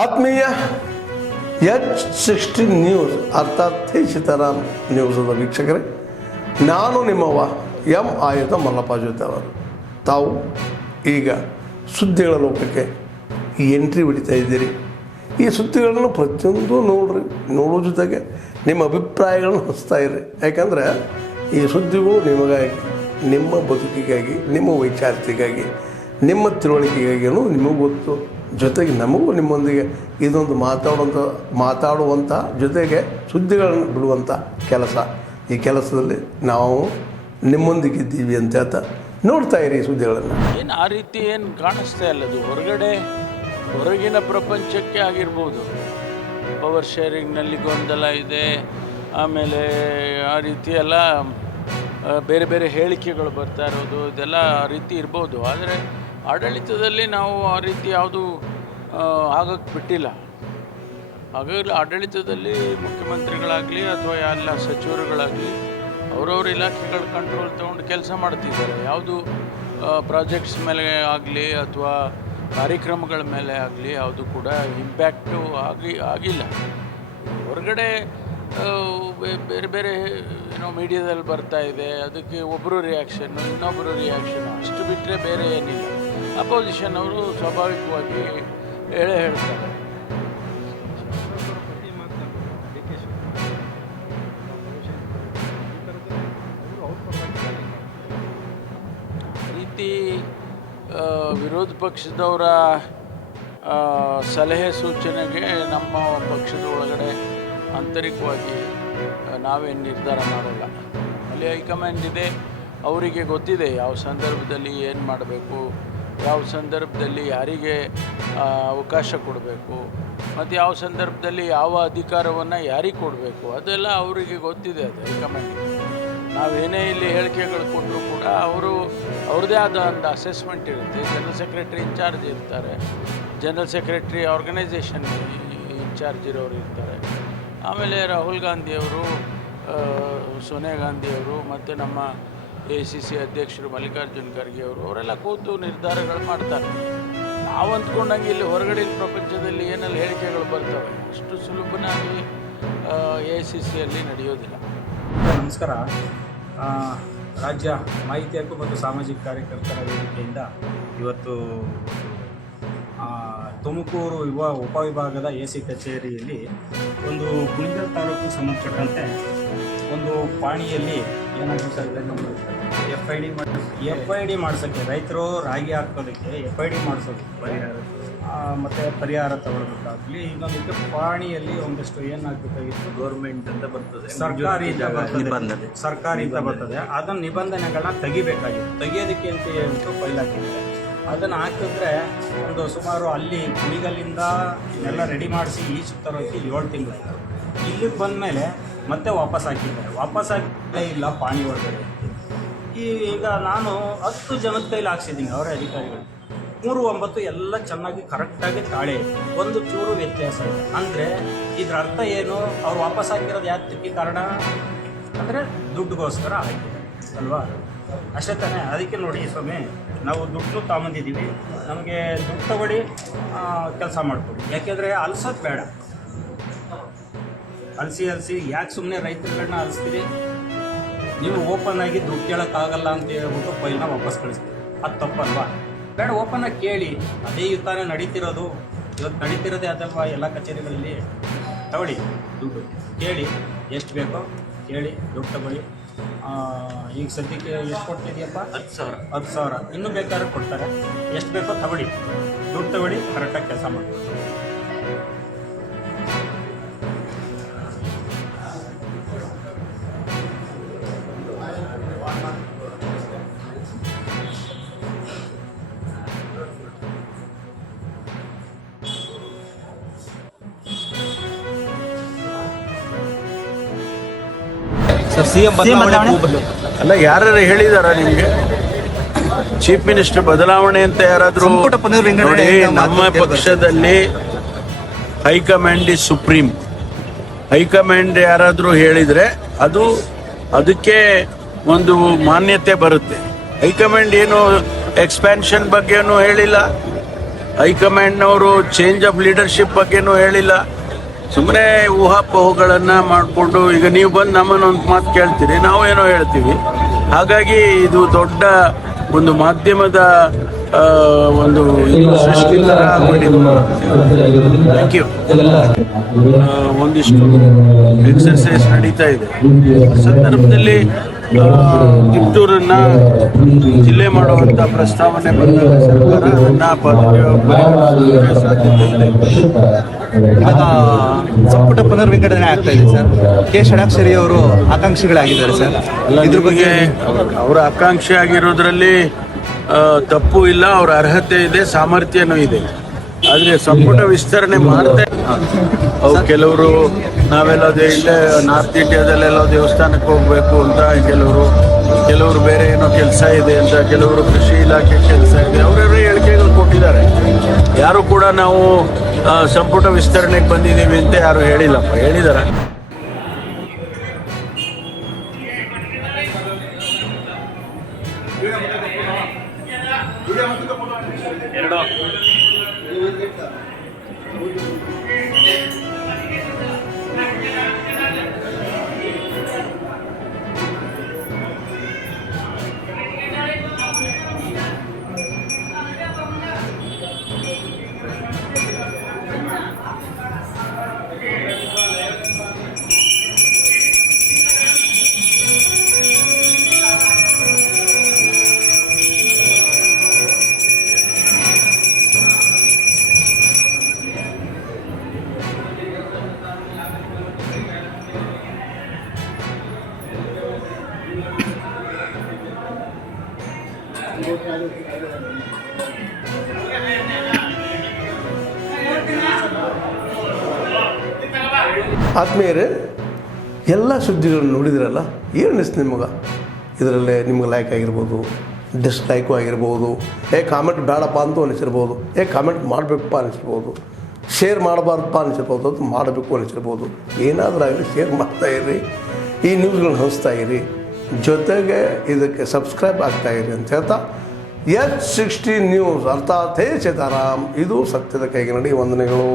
ಆತ್ಮೀಯ H16 news ಅರ್ಥಾತ್ ಸೀತಾರಾಮ್ ನ್ಯೂಸದ ವೀಕ್ಷಕರೇ, ನಾನು ನಿಮ್ಮವ ಎಂ ಆಯುಧ ಮಲ್ಲಪ್ಪ ಜೊತೆ ಅವರು. ತಾವು ಈಗ ಸುದ್ದಿಗಳ ಲೋಕಕ್ಕೆ ಎಂಟ್ರಿ ಹೊಡಿತಾ ಇದ್ದೀರಿ. ಈ ಸುದ್ದಿಗಳನ್ನು ಪ್ರತಿಯೊಂದು ನೋಡೋ ಜೊತೆಗೆ ನಿಮ್ಮ ಅಭಿಪ್ರಾಯಗಳನ್ನು ಹಚ್ತಾ ಇರ್ರಿ. ಯಾಕಂದರೆ ಈ ಸುದ್ದಿಗಳು ನಿಮಗಾಗಿ, ನಿಮ್ಮ ಬದುಕಿಗಾಗಿ, ನಿಮ್ಮ ವೈಚಾರಿಕೆಗಾಗಿ, ನಿಮ್ಮ ತಿಳುವಳಿಕೆಗಾಗಿಯೂ ನಿಮಗೂ ಗೊತ್ತು. ಜೊತೆಗೆ ನಮಗೂ ನಿಮ್ಮೊಂದಿಗೆ ಇದೊಂದು ಮಾತಾಡುವಂಥ ಜೊತೆಗೆ ಸುದ್ದಿಗಳನ್ನು ಬಿಡುವಂಥ ಕೆಲಸ. ಈ ಕೆಲಸದಲ್ಲಿ ನಾವು ನಿಮ್ಮೊಂದಿಗಿದ್ದೀವಿ ಅಂತ ಹೇಳ್ತಾ ನೋಡ್ತಾ ಇರಿ ಈ ಸುದ್ದಿಗಳನ್ನು. ಏನು ಆ ರೀತಿ ಏನು ಕಾಣಿಸ್ತಾ ಇಲ್ಲ. ಅದು ಹೊರಗಿನ ಪ್ರಪಂಚಕ್ಕೆ ಆಗಿರ್ಬೋದು. ಪವರ್ ಶೇರಿಂಗ್ನಲ್ಲಿ ಗೊಂದಲ ಇದೆ, ಆಮೇಲೆ ಆ ರೀತಿ ಎಲ್ಲ ಬೇರೆ ಬೇರೆ ಹೇಳಿಕೆಗಳು ಬರ್ತಾ ಇರೋದು, ಇದೆಲ್ಲ ಆ ರೀತಿ ಇರ್ಬೋದು. ಆದರೆ ಆಡಳಿತದಲ್ಲಿ ನಾವು ಆ ರೀತಿ ಯಾವುದು ಆಗಕ್ಕೆ ಬಿಟ್ಟಿಲ್ಲ. ಹಾಗಾಗಿ ಆಡಳಿತದಲ್ಲಿ ಮುಖ್ಯಮಂತ್ರಿಗಳಾಗಲಿ ಅಥವಾ ಎಲ್ಲ ಸಚಿವರುಗಳಾಗಲಿ ಅವರವ್ರ ಇಲಾಖೆಗಳ ಕಂಟ್ರೋಲ್ ತೊಗೊಂಡು ಕೆಲಸ ಮಾಡ್ತಿದ್ದಾರೆ. ಯಾವುದು ಪ್ರಾಜೆಕ್ಟ್ಸ್ ಮೇಲೆ ಆಗಲಿ ಅಥವಾ ಕಾರ್ಯಕ್ರಮಗಳ ಮೇಲೆ ಆಗಲಿ ಯಾವುದು ಕೂಡ ಇಂಪ್ಯಾಕ್ಟು ಆಗಿಲ್ಲ. ಹೊರಗಡೆ ಬೇರೆ ಬೇರೆ ಮೀಡಿಯಾದಲ್ಲಿ ಬರ್ತಾ ಇದೆ, ಅದಕ್ಕೆ ಒಬ್ಬರು ರಿಯಾಕ್ಷನ್ನು, ಇನ್ನೊಬ್ಬರು ರಿಯಾಕ್ಷನ್ನು, ಅಷ್ಟು ಬಿಟ್ಟರೆ ಬೇರೆ ಏನಿಲ್ಲ. ಅಪೋಸಿಷನ್ ಅವರು ಸ್ವಾಭಾವಿಕವಾಗಿ ಹೇಳ್ತಾರೆ. ರೀತಿ ವಿರೋಧ ಪಕ್ಷದವರ ಸಲಹೆ ಸೂಚನೆಗೆ ನಮ್ಮ ಪಕ್ಷದ ಒಳಗಡೆ ಆಂತರಿಕವಾಗಿ ನಾವೇನು ನಿರ್ಧಾರ ಮಾಡೋಲ್ಲ. ಅಲ್ಲಿ ಹೈಕಮಾಂಡ್ ಇದೆ, ಅವರಿಗೆ ಗೊತ್ತಿದೆ ಯಾವ ಸಂದರ್ಭದಲ್ಲಿ ಏನು ಮಾಡಬೇಕು, ಯಾವ ಸಂದರ್ಭದಲ್ಲಿ ಯಾರಿಗೆ ಅವಕಾಶ ಕೊಡಬೇಕು, ಮತ್ತು ಯಾವ ಸಂದರ್ಭದಲ್ಲಿ ಯಾವ ಅಧಿಕಾರವನ್ನು ಯಾರಿಗೆ ಕೊಡಬೇಕು, ಅದೆಲ್ಲ ಅವರಿಗೆ ಗೊತ್ತಿದೆ. ಅದು ಹೈಕಮಾಂಡಿಗೆ ನಾವೇನೇ ಇಲ್ಲಿ ಹೇಳಿಕೆಗಳು ಕೊಟ್ಟರೂ ಕೂಡ ಅವ್ರದ್ದೇ ಆದ ಒಂದು ಅಸೆಸ್ಮೆಂಟ್ ಇರುತ್ತೆ. ಜನರಲ್ ಸೆಕ್ರೆಟ್ರಿ ಇನ್ಚಾರ್ಜ್ ಇರ್ತಾರೆ, ಜನರಲ್ ಸೆಕ್ರೆಟ್ರಿ ಆರ್ಗನೈಸೇಷನ್ ಇನ್ಚಾರ್ಜ್ ಇರೋರು ಇರ್ತಾರೆ. ಆಮೇಲೆ ರಾಹುಲ್ ಗಾಂಧಿಯವರು, ಸೋನಿಯಾ ಗಾಂಧಿಯವರು ಮತ್ತು ನಮ್ಮ ACC ಅಧ್ಯಕ್ಷರು ಮಲ್ಲಿಕಾರ್ಜುನ್ ಖರ್ಗೆ ಅವರೆಲ್ಲ ಕೂತು ನಿರ್ಧಾರಗಳು ಮಾಡ್ತಾರೆ. ನಾವು ಅಂದ್ಕೊಂಡಂಗೆ ಇಲ್ಲಿ ಹೊರಗಡೆ ಪ್ರಪಂಚದಲ್ಲಿ ಏನೆಲ್ಲ ಹೇಳಿಕೆಗಳು ಬರ್ತವೆ, ಅಷ್ಟು ಸುಲಭನಾಗಿ ACCಯಲ್ಲಿ ನಡೆಯೋದಿಲ್ಲ. ನಮಸ್ಕಾರ. ರಾಜ್ಯ ಮಾಹಿತಿ ಹಕ್ಕು ಮತ್ತು ಸಾಮಾಜಿಕ ಕಾರ್ಯಕರ್ತರ ವೇದಿಕೆಯಿಂದ ಇವತ್ತು ತುಮಕೂರು ಉಪವಿಭಾಗದ AC ಕಚೇರಿಯಲ್ಲಿ ಒಂದು ಕುಣಿಗಲ್ ತಾಲೂಕು ಸಂಬಂಧಪಟ್ಟಂತೆ ಒಂದು ಪಾಣಿಯಲ್ಲಿ ಏನಾಗುತ್ತೆ FID ಮಾಡಿಸೋಕ್ಕೆ, ರೈತರು ರಾಗಿ ಹಾಕೋದಕ್ಕೆ FID ಮಾಡಿಸೋದಕ್ಕೆ ಮತ್ತು ಪರಿಹಾರ ತಗೊಳ್ಬೇಕಾಗಲಿ, ಇನ್ನೊಂದಕ್ಕೆ ಪಾಣಿಯಲ್ಲಿ ಒಂದಷ್ಟು ಏನಾಗಬೇಕಾಗಿತ್ತು, ಗೌರ್ಮೆಂಟ್ ಅಂತ ಬರ್ತದೆ, ಸರ್ಕಾರಿ ಅಂತ ಬರ್ತದೆ, ಅದನ್ನ ನಿಬಂಧನೆಗಳನ್ನ ತೆಗಿಬೇಕಾಗಿತ್ತು. ತೆಗಿಯೋದಕ್ಕೆ ಅಂತ ಹೇಳ್ಬಿಟ್ಟು ಫೈಲ್ ಹಾಕಿದ್ದಾರೆ. ಅದನ್ನು ಹಾಕಿದ್ರೆ ಒಂದು ಸುಮಾರು ಅಲ್ಲಿ ಕುಣಿಗಲ್ಲಿಂದ ಇದನ್ನೆಲ್ಲ ರೆಡಿ ಮಾಡಿಸಿ ಈಚೆ ತರೋಕ್ಕೆ 7 ತಿಂಗಳು. ಇಲ್ಲಿಗೆ ಬಂದ ಮೇಲೆ ಮತ್ತೆ ವಾಪಸ್ ಹಾಕಿದ್ದಾರೆ. ವಾಪಸ್ ಹಾಕಿದ್ರೆ ಇಲ್ಲ ಪಾಣಿ ಒಳಗಡೆ. ಈಗ ನಾನು 10 ಜನದ ಕೈಲಿ ಹಾಕ್ಸಿದ್ದೀನಿ, ಅವರೇ ಅಧಿಕಾರಿಗಳು. 3-9 ಎಲ್ಲ ಚೆನ್ನಾಗಿ ಕರೆಕ್ಟಾಗಿ ತಾಳೆ, ಒಂದು ಚೂರು ವ್ಯತ್ಯಾಸ ಇದೆ. ಅಂದರೆ ಇದ್ರ ಅರ್ಥ ಏನು, ಅವ್ರು ವಾಪಸ್ ಹಾಕಿರೋದು ಯಾತಕ್ಕೆ ಕಾರಣ ಅಂದರೆ ದುಡ್ಡುಗೋಸ್ಕರ ಹಾಕಿದ್ದಾರೆ ಅಲ್ವಾ? ಅಷ್ಟೇ ತಾನೇ. ಅದಕ್ಕೆ ನೋಡಿ ಸ್ವಾಮಿ, ನಾವು ದುಡ್ಡು ತಗೊಂಬಂದಿದ್ದೀವಿ, ನಮಗೆ ದುಡ್ಡು ತಗೊಳ್ಳಿ, ಕೆಲಸ ಮಾಡಿಕೊಡಿ. ಯಾಕೆಂದರೆ ಅಲ್ಸೋದು ಬೇಡ. ಅಲಸಿ ಯಾಕೆ ಸುಮ್ಮನೆ ರೈತರುಗಳನ್ನ ಅಲಿಸ್ತೀರಿ? ನೀವು ಓಪನ್ ಆಗಿ ದುಡ್ಡು ಕೇಳೋಕ್ಕಾಗಲ್ಲ ಅಂತ ಹೇಳ್ಬಿಟ್ಟು ಫೈಲ್ನ ವಾಪಸ್ ಕಳಿಸ್ತೀವಿ, ಅದು ತಪ್ಪಲ್ವಾ? ಬೇಡ, ಓಪನ್ ಆಗಿ ಕೇಳಿ. ಅದೇ ತಾನೇ ನಡೀತಿರೋದು, ಇವತ್ತು ನಡೀತಿರೋದೇ ಅದಲ್ವಾ ಎಲ್ಲ ಕಚೇರಿಗಳಲ್ಲಿ. ತಗೊಳ್ಳಿ ದುಡ್ಡು, ಕೇಳಿ, ಎಷ್ಟು ಬೇಕೋ ಕೇಳಿ, ದುಡ್ಡು ತಗೊಳ್ಳಿ. ಈಗ ಸದ್ಯಕ್ಕೆ ಎಷ್ಟು ಕೊಡ್ತಿದೆಯಪ್ಪ? 10,000. ಇನ್ನೂ ಬೇಕಾದ್ರೆ ಕೊಡ್ತಾರೆ. ಎಷ್ಟು ಬೇಕೋ ತಗೊಳ್ಳಿ, ದುಡ್ಡು ತಗೊಳ್ಳಿ, ಕರೆಕ್ಟಾಗಿ ಕೆಲಸ ಮಾಡಿ. ಅಲ್ಲ, ಯಾರು ಹೇಳಿದಾರ ನಿಮಗೆ? ಚೀಫ್ ಮಿನಿಸ್ಟರ್ ಬದಲಾವಣೆ ಅಂತ ಯಾರಾದರೂ ನೋಡಿ? ನಮ್ಮ ಪಕ್ಷದಲ್ಲಿ ಹೈಕಮಾಂಡ್ ಇಸ್ ಸುಪ್ರೀಂ. ಹೈಕಮಾಂಡ್ ಯಾರಾದರೂ ಹೇಳಿದರೆ ಅದಕ್ಕೆ ಒಂದು ಮಾನ್ಯತೆ ಬರುತ್ತೆ. ಹೈಕಮಾಂಡ್ ಏನು ಎಕ್ಸ್ಪ್ಯಾನ್ಷನ್ ಬಗ್ಗೆನೂ ಹೇಳಿಲ್ಲ, ಹೈಕಮಾಂಡ್ನವರು ಚೇಂಜ್ ಆಫ್ ಲೀಡರ್ಶಿಪ್ ಬಗ್ಗೆನೂ ಹೇಳಿಲ್ಲ. ಸುಮ್ಮನೆ ಊಹಾಪೋಹಗಳನ್ನು ಮಾಡಿಕೊಂಡು ಈಗ ನೀವು ಬಂದು ನಮ್ಮನ್ನು ಒಂದು ಮಾತು ಕೇಳ್ತೀರಿ, ನಾವು ಏನೋ ಹೇಳ್ತೀವಿ. ಹಾಗಾಗಿ ಇದು ದೊಡ್ಡ ಒಂದು ಮಾಧ್ಯಮದ ಒಂದು ಸೃಷ್ಟಿ ಥರ ಆಗ್ಬಿಟ್ಟಿದೆ. Thank you. ಒಂದಿಷ್ಟು ಎಕ್ಸರ್ಸೈಸ್ ನಡೀತಾ ಇದೆ. ಸಂದರ್ಭದಲ್ಲಿ ಕಿತ್ತೂರನ್ನ ಜಿಲ್ಲೆ ಮಾಡುವಂಥ ಪ್ರಸ್ತಾವನೆ ಬಂದಾಗ ಸರ್ಕಾರ ಅದನ್ನ ಸಾಧ್ಯತೆ ಇದೆ. ಸಂಪುಟ ಪುನರ್ವಿಂಗಡಣೆ ಆಗ್ತಾ ಇದೆ ಸರ್. ಕೆ ಷಡಾಕ್ಷರಿ ಅವರು ಆಕಾಂಕ್ಷಿಗಳಾಗಿದ್ದಾರೆ ಸರ್. ಇದ್ರ ಬಗ್ಗೆ ಅವರ ಆಕಾಂಕ್ಷೆ ಆಗಿರೋದ್ರಲ್ಲಿ ತಪ್ಪು ಇಲ್ಲ, ಅವರ ಅರ್ಹತೆ ಇದೆ, ಸಾಮರ್ಥ್ಯನೂ ಇದೆ. ಆದರೆ ಸಂಪುಟ ವಿಸ್ತರಣೆ ಮಾಡ್ತಾ ಅವ್ರು ಕೆಲವರು ನಾವೆಲ್ಲೋ ಇಲ್ಲೇ ನಾರ್ತ್ ಇಂಡಿಯಾದಲ್ಲೆಲ್ಲೋ ದೇವಸ್ಥಾನಕ್ಕೆ ಹೋಗಬೇಕು ಅಂತ, ಕೆಲವರು ಬೇರೆ ಏನೋ ಕೆಲಸ ಇದೆ ಅಂತ, ಕೆಲವರು ಕೃಷಿ ಇಲಾಖೆ ಕೆಲಸ ಇದೆ, ಅವರವರೇ ಹೇಳಿಕೆಗಳು ಕೊಟ್ಟಿದ್ದಾರೆ. ಯಾರು ಕೂಡ ನಾವು ಸಂಪುಟ ವಿಸ್ತರಣೆಗೆ ಬಂದಿದ್ದೀವಿ ಅಂತ ಯಾರು ಹೇಳಿಲ್ಲಪ್ಪ. ಹೇಳಿದ್ದಾರೆ. ಆತ್ಮೀಯರೇ, ಎಲ್ಲ ಸುದ್ದಿಗಳನ್ನು ನೋಡಿದ್ರಲ್ಲ, ಏನು ಅನಿಸ್ತು ನಿಮಗೆ? ಇದರಲ್ಲೇ ನಿಮ್ಗೆ ಲೈಕ್ ಆಗಿರ್ಬೋದು, ಡಿಸ್ಲೈಕು ಆಗಿರ್ಬೋದು, ಕಾಮೆಂಟ್ ಬೇಡಪ್ಪ ಅಂತೂ ಅನಿಸಿರ್ಬೋದು, ಕಾಮೆಂಟ್ ಮಾಡಬೇಕಪ್ಪ ಅನಿಸಿರ್ಬೋದು, ಶೇರ್ ಮಾಡಬಾರ್ದಪ್ಪ ಅನಿಸಿರ್ಬೋದು, ಅದು ಮಾಡಬೇಕು ಅನಿಸಿರ್ಬೋದು. ಏನಾದರೂ ಆಗಲಿ ಶೇರ್ ಮಾಡ್ತಾಯಿರಿ, ಈ ನ್ಯೂಸ್ಗಳನ್ನ ಹಂಚ್ತಾ ಇರಿ, ಜೊತೆಗೆ ಇದಕ್ಕೆ ಸಬ್ಸ್ಕ್ರೈಬ್ ಆಗ್ತಾಯಿರಿ ಅಂತ ಹೇಳ್ತಾ H16 ನ್ಯೂಸ್ ಅರ್ಥಾತ್ ಹೇ ಸೀತಾರಾಮ್, ಇದು ಸತ್ಯದ ಕೈಗೆ ನಡಿ. ವಂದನೆಗಳು.